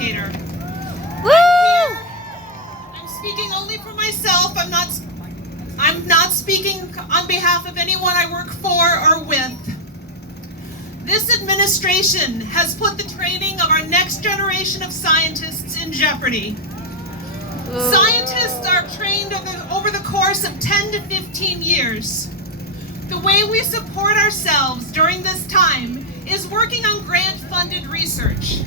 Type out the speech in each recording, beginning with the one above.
educator. Woo! I'm speaking only for myself. I'm not speaking on behalf of anyone I work for or with. This administration has put the training of our next generation of scientists in jeopardy. Scientists are trained over the course of 10 to 15 years. The way we support ourselves during this time is working on grant-funded research.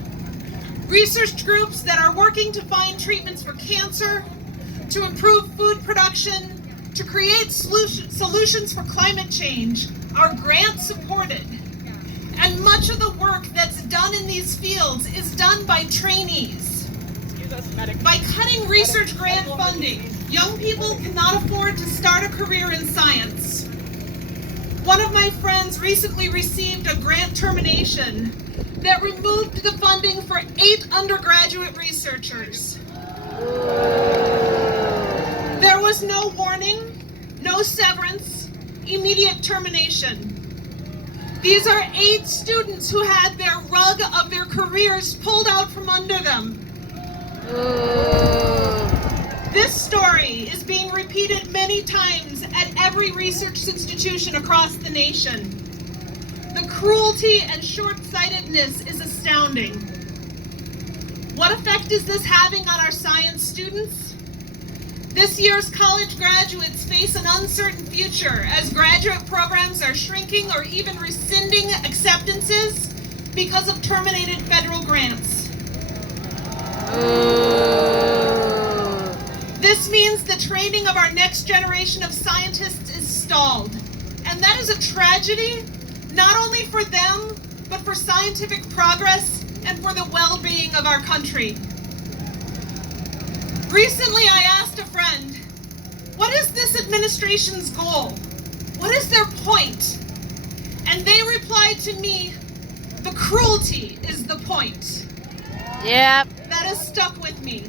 Research groups that are working to find treatments for cancer, to improve food production, to create solutions for climate change are grant-supported. And much of the work that's done in these fields is done by trainees. By cutting research grant funding, young people cannot afford to start a career in science. One of my friends recently received a grant termination that removed the funding for 8 undergraduate researchers. There was no warning, no severance, immediate termination. These are 8 students who had their rug of their careers pulled out from under them. This story is being repeated many times at every research institution across the nation. The cruelty and short-sightedness is astounding. What effect is this having on our science students? This year's college graduates face an uncertain future as graduate programs are shrinking or even rescinding acceptances because of terminated federal grants. This means the training of our next generation of scientists is stalled. And that is a tragedy, not only for them, but for scientific progress and for the well-being of our country. Recently, I asked a friend, what is this administration's goal? What is their point? And they replied to me, the cruelty is the point. Yep. That has stuck with me.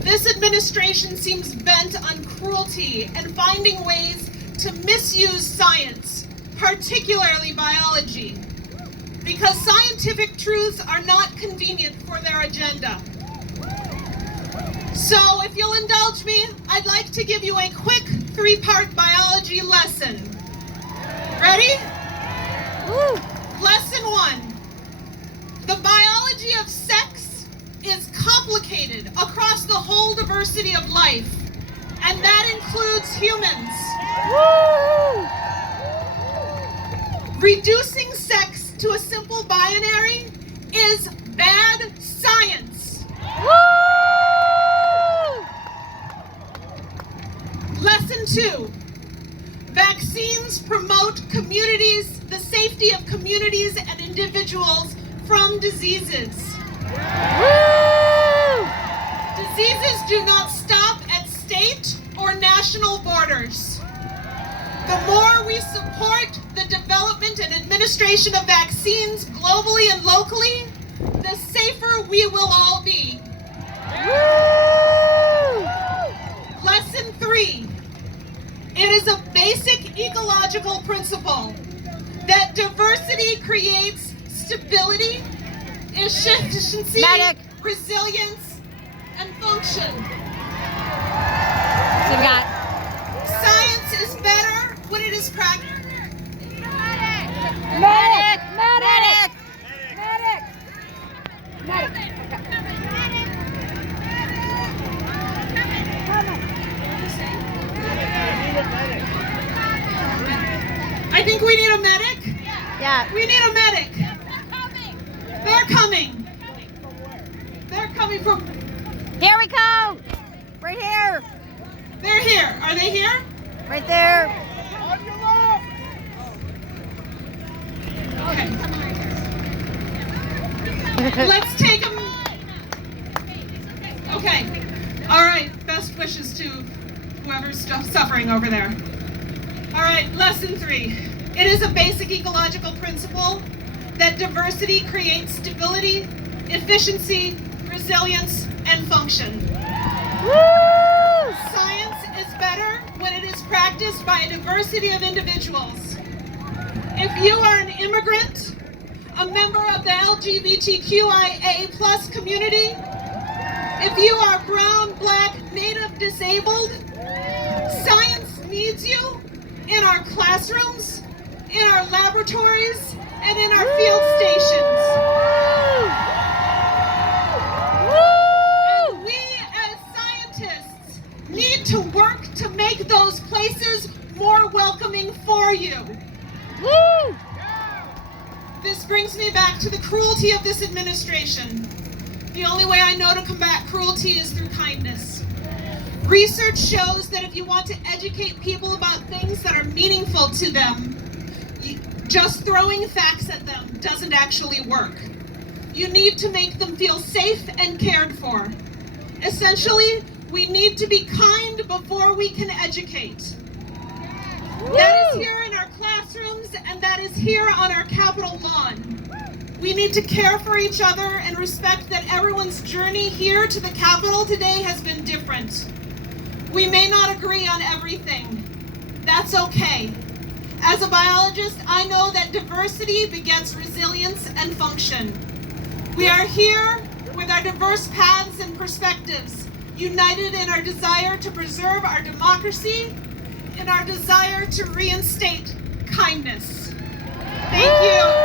This administration seems bent on cruelty and finding ways to misuse science, particularly biology, because scientific truths are not convenient for their agenda. So if you'll indulge me, I'd like to give you a quick 3-part biology lesson. Ready? Woo. Lesson 1. The biology of sex is complicated across the whole diversity of life, and that includes humans. Woo. Reducing sex to a simple binary is bad science. Woo. Lesson 2. Vaccines promote the safety of communities and individuals from diseases. Woo. Diseases do not stop at state or national borders. The more we support the development and administration of vaccines globally and locally, the safer we will all be. Woo. Lesson 3. It is a basic ecological principle that diversity creates stability, efficiency, resilience, and function. So we got Science is better when it is practiced. medic, medic, medic, medic. I think we need a medic. Yeah. We need a medic. They're coming. They're coming from. Here we go. Right here. They're here. Are they here? Right there. Okay. Let's take them. Okay. All right. Best wishes to whoever's suffering over there. All right. Lesson 3. It is a basic ecological principle that diversity creates stability, efficiency, resilience, and function. Woo! Science is better when it is practiced by a diversity of individuals. If you are an immigrant, a member of the LGBTQIA plus community, if you are brown, black, native, disabled, science needs you in our classrooms, in our laboratories, and in our field stations. And we as scientists need to work to make those places more welcoming for you. Woo! This brings me back to the cruelty of this administration. The only way I know to combat cruelty is through kindness. Research shows that if you want to educate people about things that are meaningful to them, just throwing facts at them doesn't actually work. You need to make them feel safe and cared for. Essentially, we need to be kind before we can educate. That is here in our classrooms, and that is here on our Capitol lawn. We need to care for each other and respect that everyone's journey here to the Capitol today has been different. We may not agree on everything. That's okay. As a biologist, I know that diversity begets resilience and function. We are here with our diverse paths and perspectives, united in our desire to preserve our democracy, in our desire to reinstate kindness. Thank you.